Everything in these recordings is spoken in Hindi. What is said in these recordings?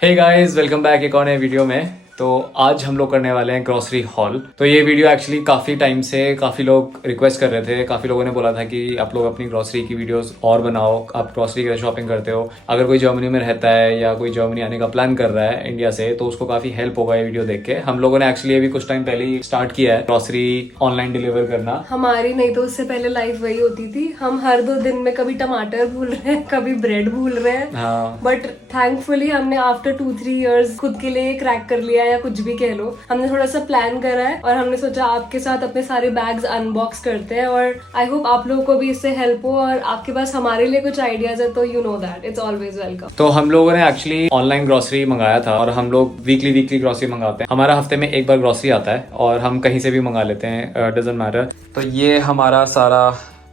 हे गाइस, वेलकम बैक एक और नए वीडियो में। तो आज हम लोग करने वाले हैं ग्रोसरी हॉल। तो ये वीडियो एक्चुअली काफ़ी टाइम से काफ़ी लोग रिक्वेस्ट कर रहे थे। काफ़ी लोगों ने बोला था कि आप लोग अपनी ग्रोसरी की वीडियोस और बनाओ, आप ग्रोसरी की शॉपिंग करते हो। अगर कोई जर्मनी में रहता है या कोई जर्मनी आने का प्लान कर रहा है इंडिया से, तो उसको काफ़ी हेल्प होगा ये वीडियो देख के। हम लोगों ने एक्चुअली अभी कुछ टाइम पहले ही स्टार्ट किया है ग्रोसरी ऑनलाइन डिलीवर करना। हमारी नहीं तो उससे पहले लाइफ वही होती थी। हम हर 2 दिन में कभी टमाटर भूल रहे हैं, कभी ब्रेड भूल रहे हैं। हाँ, बट थैंकफुली हमने आफ्टर 2-3 इयर्स खुद के लिए क्रैक कर लिया, या कुछ भी कह लो। हमने थोड़ा सा प्लान करा है और हमने सोचा आपके साथ अपने सारे बैग्स अनबॉक्स करते हैं। और आई होप आप लोगों को भी इससे हेल्प हो, और आपके पास हमारे लिए कुछ आइडियाज है तो you know that it's always welcome. तो हम लोगों ने एक्चुअली ऑनलाइन ग्रोसरी मंगाया था और हम लोग वीकली ग्रोसरी मंगाते हैं। हमारा हफ्ते में एक बार ग्रोसरी आता है और हम कहीं से भी मंगा लेते हैं, डजंट मैटर। तो ये हमारा सारा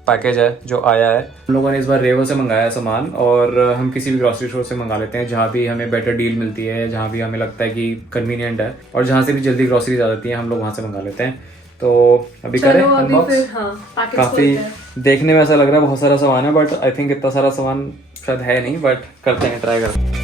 पैकेज है जो आया है। हम लोगों ने इस बार रेवो से मंगाया है सामान, और हम किसी भी ग्रोसरी स्टोर से मंगा लेते हैं जहाँ भी हमें बेटर डील मिलती है, जहाँ भी हमें लगता है कि कन्वीनियंट है, और जहाँ से भी जल्दी ग्रोसरीज आ जाती है हम लोग वहाँ से मंगा लेते हैं। तो अभी करें अनबॉक्स। काफी देखने में ऐसा लग रहा है बहुत सारा सामान है, बट आई थिंक इतना सारा सामान शायद है नहीं, बट करते हैं, ट्राई करते हैं।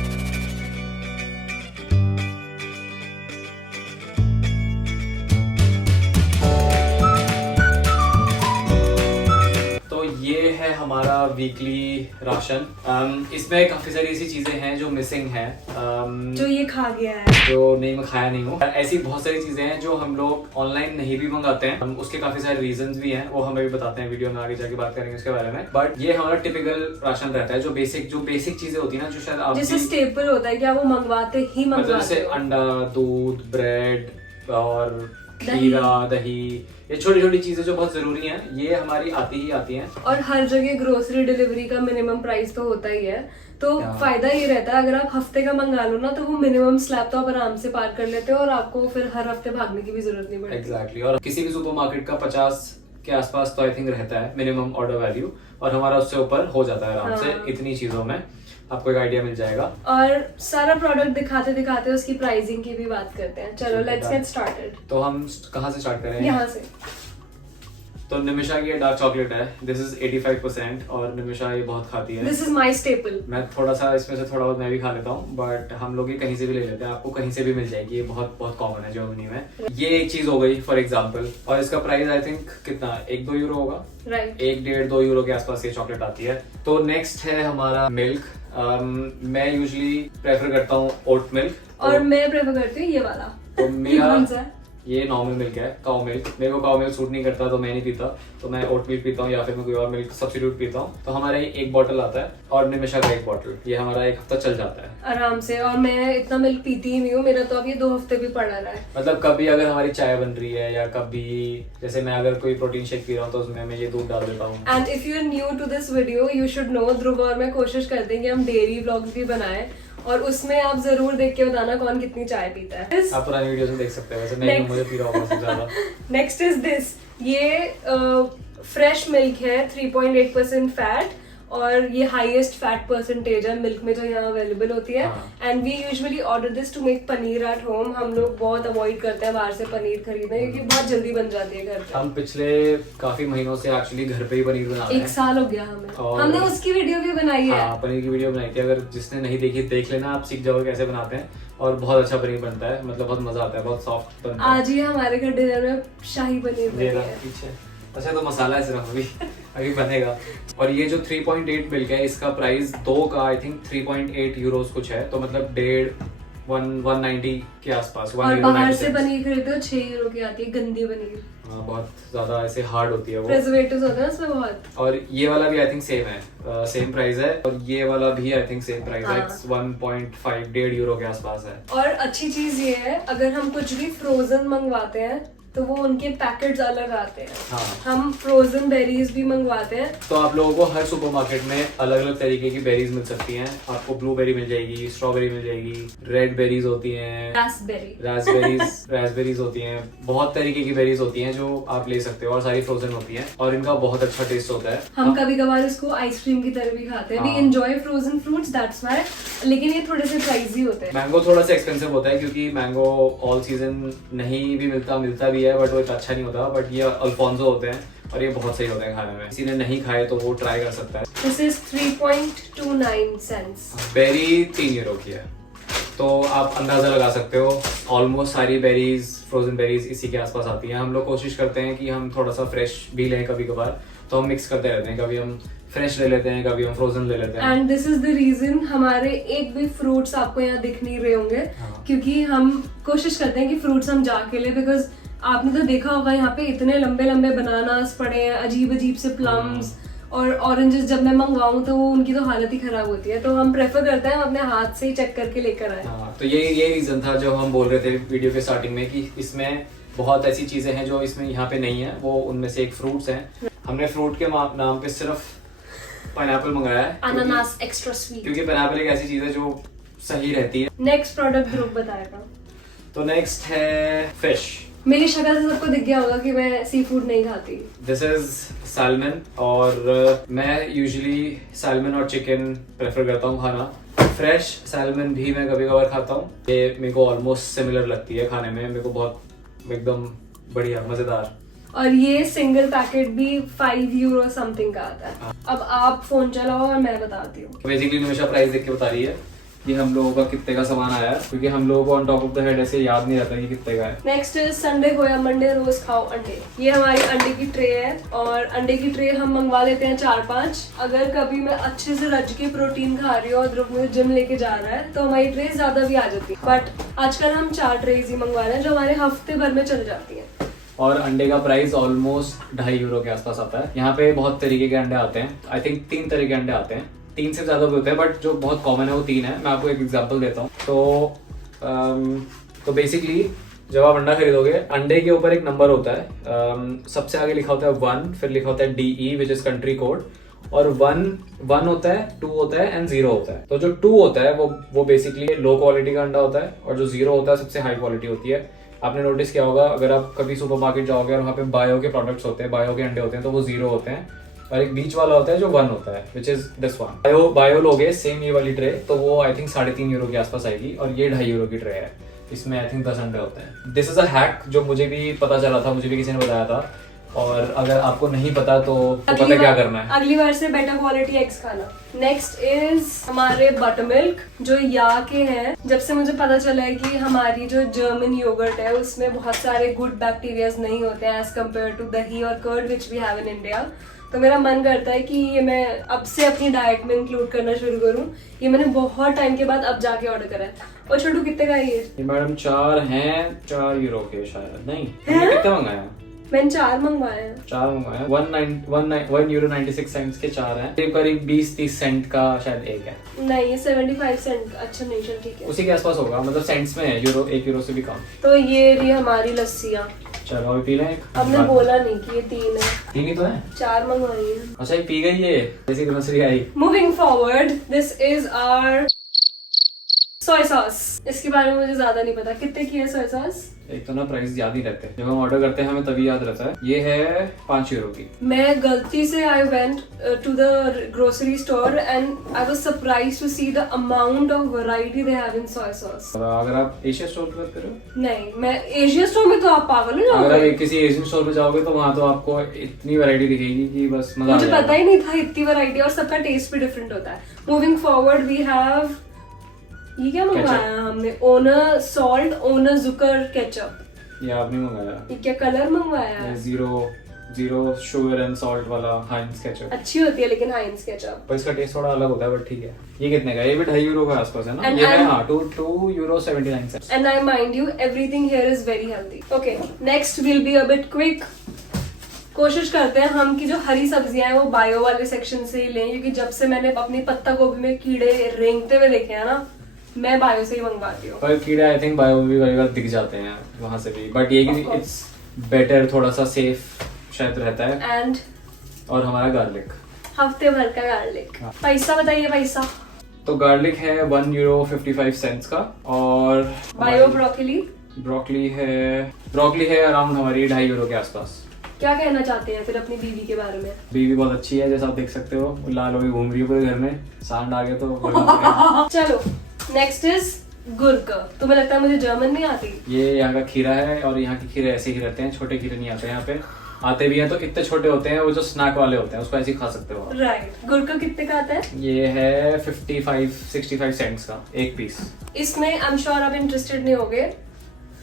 ये है हमारा वीकली राशन। इसमें काफी सारी ऐसी चीजें हैं जो मिसिंग हैं, जो ये खा गया है, जो नहीं मैं खाया नहीं हूँ। ऐसी बहुत सारी चीजें हैं जो हम लोग ऑनलाइन नहीं भी मंगाते हैं। उसके काफी सारे रीजंस भी हैं, वो हमें भी बताते हैं, वीडियो में आगे जाके बात करेंगे उसके बारे में। बट ये हमारा टिपिकल राशन रहता है, जो बेसिक चीजें होती है ना, जो शायद आप जैसे स्टेपल होता है, क्या वो मंगवाते ही मतलब मंगवाते जैसे अंडा, दूध, ब्रेड और खीरा, दही, ये छोटी छोटी चीजें जो बहुत जरूरी हैं, ये हमारी आती ही आती हैं। और हर जगह ग्रोसरी डिलीवरी का मिनिमम प्राइस तो होता ही है। तो फायदा ये रहता है, अगर आप हफ्ते का मंगा लो ना, तो वो मिनिमम स्लैब तो आप आराम से पार कर लेते हो, और आपको फिर हर हफ्ते भागने की भी जरूरत नहीं पड़ती। एग्जैक्टली। और किसी भी सुपरमार्केट का 50 के आसपास तो आई थिंक रहता है मिनिमम ऑर्डर वैल्यू, और हमारा उससे ऊपर हो जाता है आराम से इतनी चीजों में। आपको एक आइडिया मिल जाएगा। और सारा प्रोडक्ट दिखाते दिखाते उसकी प्राइसिंग की भी बात करते हैं। चलो लेट्स गेट स्टार्टेड। तो हम कहाँ से स्टार्ट करें? यहाँ से। तो निमिषा की डार्क चॉकलेट है, दिस इज 85%, और निमिषा ये बहुत खाती है। This is my staple. मैं थोड़ा सा इसमें से थोड़ा बहुत मैं भी खा लेता हूँ, बट हम लोग ये कहीं से भी ले लेते हैं, आपको कहीं से भी मिल जाएगी। ये बहुत बहुत कॉमन है जर्मनी में। ये एक चीज हो गई फॉर एग्जाम्पल, और इसका प्राइस आई थिंक कितना, 1-2 यूरो होगा, राइट। 1-1.5-2 यूरो के आसपास ये चॉकलेट आती है। तो नेक्स्ट है हमारा मिल्क। मैं यूजुअली प्रेफर करता हूँ ओट मिल्क, और मैं प्रेफर करती हूँ ये वाला। तो मेरा है? ये नॉर्मल मिल्क है, काउ मिल्क। मेरे को काउ मिल्क सूट नहीं करता, तो मैं नहीं पीता, तो मैं ओट मिल्क पीता हूँ, या फिर मैं कोई और मिल्क सब्स्टिट्यूट पीता हूँ। तो हमारा ये एक बॉटल आता है, और निमिषा का एक बॉटल, ये हमारा एक हफ्ता चल जाता है आराम से। और मैं इतना मिल्क पीती ही नहीं हूँ, मेरा तो अब ये 2 हफ्ते भी पड़ा रहा है। मतलब कभी अगर हमारी चाय बन रही है, या कभी जैसे मैं अगर कोई प्रोटीन शेक पी रहा हूँ, तो उसमें मैं ये दूध डाल देता हूँ। And if you are new to this video, you should know, Dhruv और मैं कोशिश करते हैं कि हम डेयरी व्लॉग्स भी बनाए, और उसमें आप जरूर देख के बताना कौन कितनी चाय पीता है। आप पुरानी वीडियोस में देख सकते हैं, वैसे मैं मुझे पी रहा हूँ सबसे ज्यादा। Next is this. ये फ्रेश मिल्क है, 3.8% फैट, और ये हाईएस्ट फैट परसेंटेज है मिल्क में जो यहाँ अवेलेबल होती है। And we usually order this to make paneer at home. हम लोग बहुत अवॉइड करते हैं बाहर से पनीर खरीदना, क्योंकि बहुत जल्दी बन जाती है घर पे। हम पिछले काफी महीनों से एक्चुअली घर पे ही पनीर बना रहे हैं। 1 साल हो गया हमें, हमने उसकी वीडियो भी बनाई है। हाँ, पनीर की वीडियो बनाई थी, अगर जिसने नहीं देखी देख लेना, आप सीख जाओगे कैसे बनाते हैं, और बहुत अच्छा पनीर बनता है, मतलब बहुत मजा आता है, बहुत सॉफ्ट बनता है। आज ही हमारे घर डिनर में शाही पनीर बनी है। पीछे अच्छा, तो मसाला है सिर्फ, अभी बनेगा। और ये जो 3.8 मिल्क है, इसका प्राइस 2 का आई थिंक 3.8 यूरोस कुछ है, तो मतलब 190 के आसपास। और बाहर से पनीर खरीदते हो 6 यूरो की आती है, गंदी पनीर। हाँ, बहुत ज्यादा ऐसे हार्ड होती है वो, प्रिजर्वेटिव्स होते हैं उसमें बहुत। और ये वाला भी आई थिंक सेम है, सेम प्राइस है, और ये वाला भी आई थिंक सेम प्राइस है, 1.5-1.5 यूरो के आसपास है। और अच्छी चीज ये है, अगर हम कुछ भी फ्रोजन मंगवाते हैं तो वो उनके पैकेट्स अलग आते हैं। हाँ। हम फ्रोजन बेरीज भी मंगवाते हैं, तो आप लोगों को हर सुपरमार्केट में अलग अलग तरीके की बेरीज मिल सकती हैं। आपको ब्लूबेरी मिल जाएगी, स्ट्रॉबेरी मिल जाएगी, रेड बेरीज होती हैं, रास्पबेरीज होती हैं, बहुत तरीके की बेरीज होती हैं जो आप ले सकते हो, और सारी फ्रोजन होती हैं, और इनका बहुत अच्छा टेस्ट होता है। हम कभी कभार इसको आइसक्रीम की तरह भी खाते हैं। We enjoy frozen fruits, that's why. लेकिन ये थोड़े से प्राइसी होते हैं। मैंगो थोड़ा सा एक्सपेंसिव होता है, क्योंकि मैंगो ऑल सीजन नहीं भी मिलता भी है, बट वो इतना अच्छा नहीं होता। बट ये अल्फोंसो होते हैं, और ये बहुत सही होता है खाने में। किसी ने नहीं खाए तो वो ट्राई कर सकता है। This is 3.29 cents. Berry 3 euro की है। तो आप अंदाजा लगा सकते हो ऑलमोस्ट सारी बेरीज, फ्रोजन बेरीज इसी के आसपास आती हैं। हम लोग कोशिश करते हैं कि हम थोड़ा सा फ्रेश भी लें कभी कभार, तो हम मिक्स करते रहते हैं, कभी हम फ्रेश ले लेते हैं, कभी हम फ्रोजन ले लेते हैं। And this is the reason हमारे एक भी फ्रूट्स आपको यहाँ दिख नहीं रहे होंगे, क्योंकि हम कोशिश करते हैं कि फ्रूट्स हम जाके ले, बिकॉज आपने तो देखा होगा यहाँ पे इतने लंबे लंबे बनानास पड़े हैं, अजीब अजीब से प्लम्स और ऑरेंजेस। जब मैं मंगवाऊं तो वो उनकी तो हालत ही खराब होती है, तो हम प्रेफर करते हैं हम अपने हाथ से ही चेक करके लेकर आए। हाँ, तो ये रीजन था जो हम बोल रहे थे वीडियो के स्टार्टिंग में कि इसमें बहुत ऐसी चीजें हैं जो इसमें यहाँ पे नहीं है, वो उनमें से एक फ्रूट्स हैं। हमने फ्रूट के नाम पे सिर्फ पाइनएप्पल मंगाया है, अनानास एक्स्ट्रा स्वीट, क्योंकि पाइनएप्पल एक ऐसी चीज है जो सही रहती है। नेक्स्ट प्रोडक्ट ग्रुप बताएगा। तो नेक्स्ट है फिश। मेरी शक्ल से सबको दिख गया होगा कि मैं सी फूड नहीं खाती। दिस इज सैल्मन, और मैं यूजुअली सैल्मन और चिकन प्रेफर करता हूँ खाना। फ्रेश सैल्मन भी मैं कभी कभार खाता हूँ, ये मेरे को ऑलमोस्ट सिमिलर लगती है खाने में, मेरे को बहुत एकदम बढ़िया मजेदार। और ये सिंगल पैकेट भी 5 यूरो समथिंग का आता है। अब आप फोन चलाओ और मैं बताती हूँ। बेसिकली निमिषा प्राइस देख के बता रही है कि हम लोगों का कितने का सामान आया है, क्योंकि हम लोगों को on top of the head ऐसे याद नहीं रहता कि कितने का है। नेक्स्ट संडे को या मंडे रोज खाओ अंडे। ये हमारी अंडे की ट्रे है, और अंडे की ट्रे हम मंगवा लेते हैं 4-5। अगर कभी मैं अच्छे से रज के प्रोटीन खा रही हूँ और ध्रुव मुझे जिम लेके जा रहा है तो हमारी ट्रे ज्यादा भी आ जाती है, बट आजकल हम 4 ट्रेज ही मंगवा रहे हैं जो हमारे हफ्ते भर में चल जाती है। और अंडे का प्राइस ऑलमोस्ट 2.5 यूरो के आसपास आता है। यहाँ पे बहुत तरीके के अंडे आते हैं, आई थिंक 3 तरह के अंडे आते हैं, 3 से ज्यादा भी होते हैं, बट जो बहुत कॉमन है वो 3 है। मैं आपको एक एग्जांपल देता हूँ। तो बेसिकली जब आप अंडा खरीदोगे, अंडे के ऊपर एक नंबर होता है, सबसे आगे लिखा होता है 1, फिर लिखा होता है DE which is country code, और 1 होता है, 2 होता है एंड 0 होता है। तो जो 2 होता है वो बेसिकली लो क्वालिटी का अंडा होता है, और जो 0 होता है सबसे हाई क्वालिटी होती है। आपने नोटिस किया होगा, अगर आप कभी सुपरमार्केट जाओगे और वहाँ पे बायो के प्रोडक्ट्स होते हैं, बायो के अंडे होते हैं, तो वो 0 होते हैं, और एक बीच वाला होता है जो 1 होता है, which is this one. Bio लोगे सेम ये वाली ट्रे, तो वो आई थिंक 3.5 यूरो के आसपास आएगी, और ये 2.5 यूरो की ट्रे है। इसमें आई थिंक 10 अंडे होते हैं। दिस इज अ हैक जो मुझे भी पता चला था, मुझे भी किसी ने बताया था, और अगर आपको नहीं पता तो पता क्या करना है, अगली बार से बेटर क्वालिटी एग्स खाना। नेक्स्ट इज हमारे बटर मिल्क जो या के हैं। जब से मुझे पता चला है कि हमारी जो जर्मन योगर्ट है उसमें बहुत सारे गुड बैक्टीरियाज नहीं होते हैं एज कम्पेयर टू दही और curd which we have in India, तो मेरा मन करता है कि ये मैं अब से अपनी डाइट में इंक्लूड करना शुरू करूं। ये मैंने बहुत टाइम के बाद अब जाके ऑर्डर करा है। और छोटू कितने का है ये? मैडम 4 हैं, 4 यूरो के शायद, नहीं कितने मंगाया? मैंने 4 मंगवाए हैं। 4 मंगवाए, 1 यूरो 96 सेंट्स के 4 हैं, करीब 20-30 सेंट का शायद एक है। नहीं, ये 75 सेंट। अच्छा नहीं, चल ठीक है, उसी के आसपास होगा, मतलब सेंट्स में है, 1 यूरो से भी कम। तो ये रही हमारी लस्सियाँ। चलो अभी पी लें एक। अब मैं बोला नहीं कि ये 3 है, 3 ही तो है। 4 मंगवाई है। अच्छा ये पी गई है, जैसी ग्रोसरी आई। Moving forward, this is our soya sauce. इसके बारे में मुझे ज्यादा नहीं पता, कितने की है सोया सॉस? एक तो ना प्राइस याद ही रहते हैं, जब हम ऑर्डर करते हैं हमें तभी याद रहता है। ये है 5 यूरो की। मैं गलती से I went to the grocery store and I was surprised to see the amount of variety they have in soya sauce. अगर आप एशिया स्टोर की बात करो, नहीं, मैं एशिया स्टोर में तो आप पागल हो अगर जाओगे। आप किसी एशियन स्टोर पे जाओगे तो वहाँ तो आपको इतनी वैरायटी दिखेगी कि बस मजा आ मुझे जाएगा। पता ही नहीं था इतनी वैरायटी, और सबका टेस्ट भी डिफरेंट होता है। मूविंग फॉरवर्ड वी हैव, ये क्या मंगवाया हमने? Owner salt, owner Zucker ketchup. ये आपने मंगाया? ये क्या कलर मंगवाया है? जीरो शुगर एंड सॉल्ट वाला हाइंस केचप। अच्छी होती है लेकिन हाइंस केचप, पर इसका टेस्ट थोड़ा अलग होता है, बट ठीक है। ये कितने का है? ये भी 2.5 यूरो के आसपास है ना? And ये है हाँ, 2 euro 79 cents. and I mind you everything here is very healthy. Okay, next will be a bit quick. कोशिश करते हैं हम कि जो हरी सब्जियां हैं वो बायो वाले सेक्शन से ही लें, क्योंकि जब से मैंने अपनी पत्ता गोभी में कीड़े रेंगते हुए देखे हैं ना, मैं बायो से ही मंगवाती हूँ। पर कीड़े आई थिंक बायो में भी कई बार दिख जाते हैं वहां से भी, बट ये कि इट्स बेटर, थोड़ा सा सेफ शायद रहता है। एंड और हमारा गार्लिक, हफ्ते भर का गार्लिक। पैसा बताइए, पैसा। तो गार्लिक है 1 यूरो 55 सेंट्स का, और बायो ब्रोकली ब्रोकली है अराउंड हमारी 2.5 यूरो के आसपास। क्या कहना चाहते हैं फिर अपनी बीवी के बारे में? बीवी बहुत अच्छी है, जैसा आप देख सकते हो, लाल होगी घूम रही है पूरे घर में, सांड आ गए तो चलो नेक्स्ट इज गुर्क। तुम्हें लगता है मुझे जर्मन नहीं आती? ये यहाँ का खीरा है, और यहाँ के खीरे ऐसे ही रहते हैं, छोटे खीरे नहीं आते यहाँ पे। आते भी हैं तो इतने छोटे होते हैं, वो जो स्नैक वाले होते हैं, उसको ऐसे ही खा सकते हो। राइट। गुड़ का कितने का आता है? ये है 65 सेंट्स का एक पीस। इसमें आई एम श्योर आप इंटरेस्टेड नहीं होगे।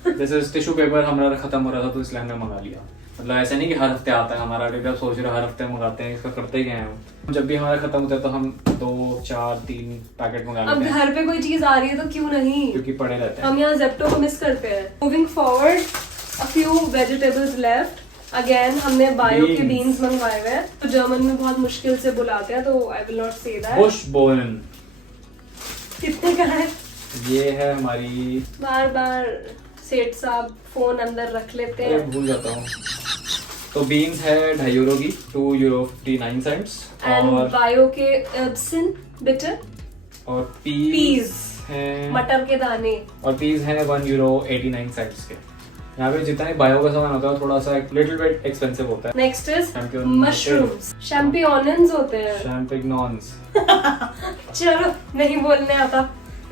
जैसे टिश्यू पेपर हमारा खत्म हो रहा था तो इसलिए हमने मंगा लिया। मतलब ऐसा नहीं कि हर हफ्ते आता है हमारा, क्योंकि आप सोच रहे हो हर हफ्ते मंगाते हैं, इसका करते ही गए हैं। जब भी हमारा खत्म होता है तो हम 2, 4, 3 पैकेट मंगा अब लेते हैं। घर पे कोई चीज आ रही है तो क्यों नहीं, क्योंकि पड़े रहते हैं। हम यहाँ जेप्टो को मिस करते हैं। Moving forward, a few vegetables left. Again हमने बायो के बीन्स मंगवाए हुए हैं, तो जर्मन में बहुत मुश्किल से बुलाते हैं, तो I will not say that. Bush bone कितने का है? ये है हमारी, बार बार सेठ साहब फोन अंदर रख लेते अरे हैं। भूल जाता हूँ। तो बीन्स है €2 की, €2.59। एंड और बायो के एब्सिन बिटर और पीज पीज है, मटर के दाने। और पीज है €1.89 के। यहाँ पे जितना भी बायो का सामान होता है थोड़ा सा लिटिल बिट एक्सपेंसिव होता है। नेक्स्ट इज Champion- मशरूम्स, शैम्पियोन्स होते हैं। शैम्पिग्नॉन्स। चलो नहीं बोलने आता,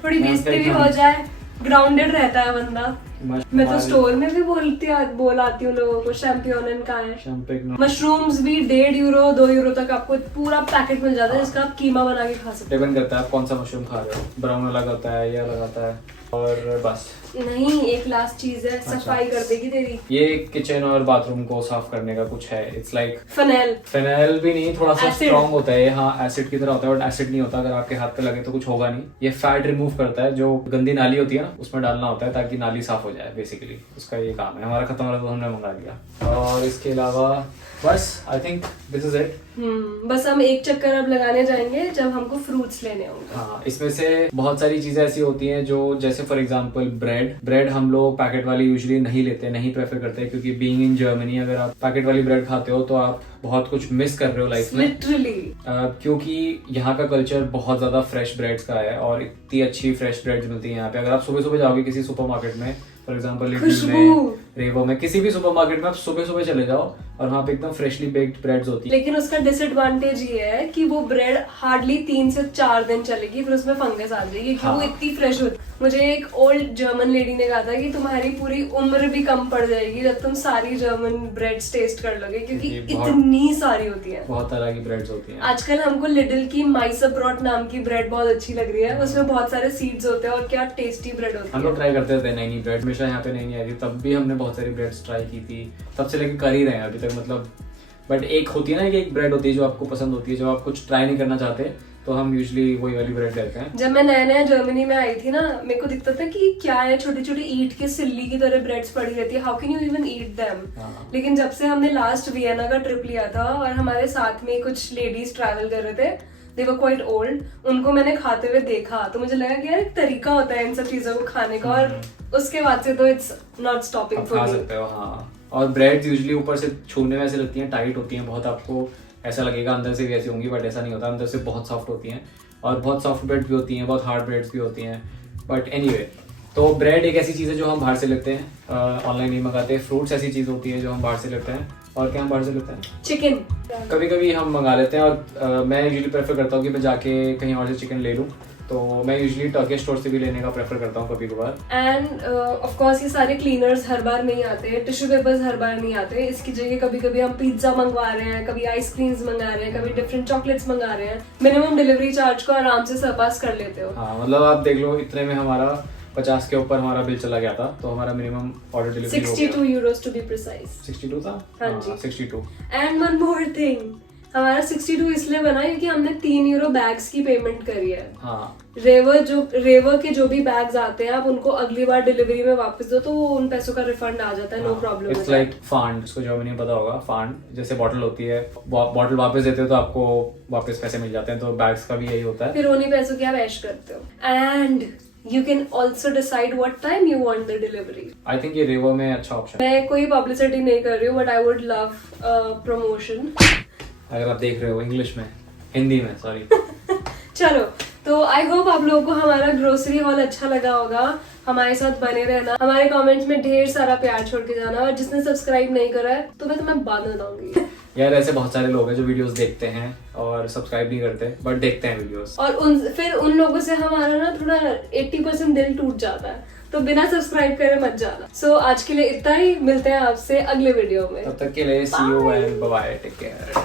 थोड़ी बेइज्जती भी हो जाए, ग्राउंडेड रहता है बंदा। मैं तो स्टोर में भी बोल आती हूँ लोगों को शैम्पियोन का है। शैम्पिग्नॉन। मशरूम्स भी €1.5 €2 तक आपको पूरा पैकेट मिल जाता है, जिसका आप कीमा बना के खा सकते डिपेंड करता है आप कौन सा मशरूम खा रहे हो, ब्राउन वाला होता है, ये अलग आता है। और बस हो। नहीं, एक लास्ट चीज है, सफाई कर देगी तेरी। ये किचन और बाथरूम को साफ करने का कुछ है। It's like funnel. फेनाइल भी नहीं, थोड़ा सा Acid. स्ट्रॉन्ग होता है। हाँ, एसिड की तरह होता है, बट एसिड नहीं होता। अगर आपके हाथ पे लगे तो कुछ होगा नहीं। ये फैट रिमूव करता है, जो गंदी नाली होती है ना उसमें डालना होता है ताकि नाली साफ हो जाए। बेसिकली उसका ये काम है। हमारा खत्म हो रहा तो हमने मंगा लिया। और इसके अलावा बस I think this is it. बस हम एक चक्कर अब लगाने जाएंगे जब हमको फ्रूट्स लेने होंगे। हाँ, इसमें से बहुत सारी चीजें ऐसी होती हैं जो, जैसे फॉर एग्जांपल ब्रेड हम लोग पैकेट वाली यूजुअली नहीं लेते, नहीं प्रेफर करते, क्योंकि बीइंग इन जर्मनी अगर आप पैकेट वाली ब्रेड खाते हो तो आप बहुत कुछ मिस कर रहे हो लाइफ में। लिटरली क्योंकि यहाँ का कल्चर बहुत ज्यादा फ्रेश ब्रेड्स का है और इतनी अच्छी फ्रेश ब्रेड्स मिलती है यहाँ पे। अगर आप सुबह सुबह जाओगे किसी सुपरमार्केट में, फॉर एग्जांपल लिटिल में, रेवो में, किसी भी सुपरमार्केट में आप सुबह सुबह चले जाओ और वहाँ पे एकदम फ्रेशली बेक्ड ब्रेड्स होती है। लेकिन उसका डिसएडवांटेज ये है कि वो ब्रेड हार्डली 3 से 4 दिन चलेगी, फिर उसमें फंगस आ जाएगी, क्योंकि वो इतनी फ्रेश होती है। मुझे एक ओल्ड जर्मन लेडी ने कहा था कि तुम्हारी पूरी उम्र भी कम पड़ जाएगी जब तुम सारी जर्मन ब्रेड्स टेस्ट कर लोगे, क्योंकि इतनी सारी होती है। बहुत तरह की ब्रेड्स होती हैं। आजकल हमको लिटिल की माइसब्रॉट नाम की ब्रेड बहुत अच्छी लग रही है। उसमें बहुत सारे सीड्स होते हैं और क्या टेस्टी ब्रेड होती है। हम लोग ट्राई करते थे नई नई ब्रेड, हमेशा यहाँ पे नई नई आई थी, तब भी हमने बहुत सारी ब्रेड्स ट्राई की थी, तब से लेकर कर ही रहे हैं अभी तक। मतलब बट एक होती है ना कि एक ब्रेड होती है जो आपको पसंद होती है, जब आप कुछ ट्राई नहीं करना चाहते तो हम यूजुअली वही वाली ब्रेड लेते हैं। जब मैं नया जर्मनी में आई थी ना, मेरे को दिखता था कि क्या है, छोटी छोटी ईट के सिल्ली की तरह ब्रेड्स पड़ी रहती है, how can you even eat them. लेकिन जब से हमने लास्ट वियना का ट्रिप लिया था और हमारे साथ में कुछ लेडीज ट्रैवल कर रहे थे, दे वर क्वाइट ओल्ड, उनको मैंने खाते हुए देखा तो मुझे लगा कि यार एक तरीका होता है इन सब चीजों को खाने का, और उसके बाद से तो इट्स नॉट स्टॉपिंग फॉर खा सकते हो। हाँ, और ब्रेड यूजुअली ऊपर से छूने में ऐसे लगती हैं, टाइट होती हैं बहुत, आपको ऐसा लगेगा अंदर से भी ऐसी होंगी, बट ऐसा नहीं होता। अंदर से बहुत सॉफ्ट होती हैं और बहुत सॉफ्ट ब्रेड भी होती हैं, बहुत हार्ड ब्रेड्स भी होती हैं। बट एनीवे, तो ब्रेड एक ऐसी चीज़ है जो हम बाहर से लेते हैं, ऑनलाइन नहीं मंगाते। फ्रूट्स ऐसी चीज़ होती है जो हम बाहर से लेते हैं। और क्या हम बाहर से लेते हैं? चिकन कभी कभी हम मंगा लेते हैं, और मैं यूजुअली प्रेफर करता हूँ कि मैं जाके कहीं और से चिकन ले लूँ, तो मैं यूजुअली टर्किश स्टोर से भी लेने का प्रेफर करता हूँ कभी कभार। एंड ऑफ कोर्स ये सारे क्लीनर्स हर बार नहीं आते, टिश्यू पेपर्स हर बार नहीं आते। इसकी जगह कभी कभी हम पिज्जा मंगवा रहे हैं, कभी आइसक्रीम्स मंगा रहे हैं, कभी डिफरेंट चॉकलेट्स मंगा रहे हैं। मिनिमम डिलीवरी चार्ज को आराम से सरपास कर लेते हो। हाँ, मतलब आप देख लो, इतने में हमारा 50 के ऊपर हमारा बिल चला गया था, तो हमारा minimum order delivery 62 euros to be precise. 62 था। हाँ जी, 62। एंड वन मोर थिंग, हमारा 62 इसलिए बना क्योंकि हमने 3 यूरो बैग्स की पेमेंट करी है। हाँ, रेवर के जो भी बैग्स आते हैं आप उनको अगली बार डिलीवरी में वापस दो तो वो उन पैसों का रिफंड आ जाता है, नो प्रॉब्लम। इट्स लाइक फांड, इसको जर्मनी में पता होगा, फांड जैसे बॉटल होती है, बॉटल वापस देते हो तो आपको वापस पैसे मिल जाते हैं, तो बैग्स का भी यही होता है। फिर उन्हीं पैसों की आप ऐश करते हो। And you can also decide what time you want the delivery. I think ये रेवो में अच्छा ऑप्शन। मैं कोई पब्लिसिटी नहीं कर रही हूँ, but I would love promotion. अगर आप देख रहे हो इंग्लिश में, हिंदी में, सॉरी। चलो, तो आई होप आप लोगों को हमारा ग्रोसरी हॉल अच्छा लगा होगा। हमारे साथ बने रहना, हमारे कमेंट्स में ढेर सारा प्यार छोड़ के जाना, और जिसने सब्सक्राइब नहीं करा है तो मैं तुम्हें बाद में बताऊंगी। यार ऐसे बहुत सारे लोग हैं जो वीडियोस देखते हैं और सब्सक्राइब नहीं करते, बट देखते हैं वीडियोस, और फिर उन लोगों से हमारा ना थोड़ा 80% दिल टूट जाता है। तो बिना सब्सक्राइब करे मत जाना। सो आज के लिए इतना ही, मिलते हैं आपसे अगले वीडियो में। तब तक के लिए see you and bye bye, take care.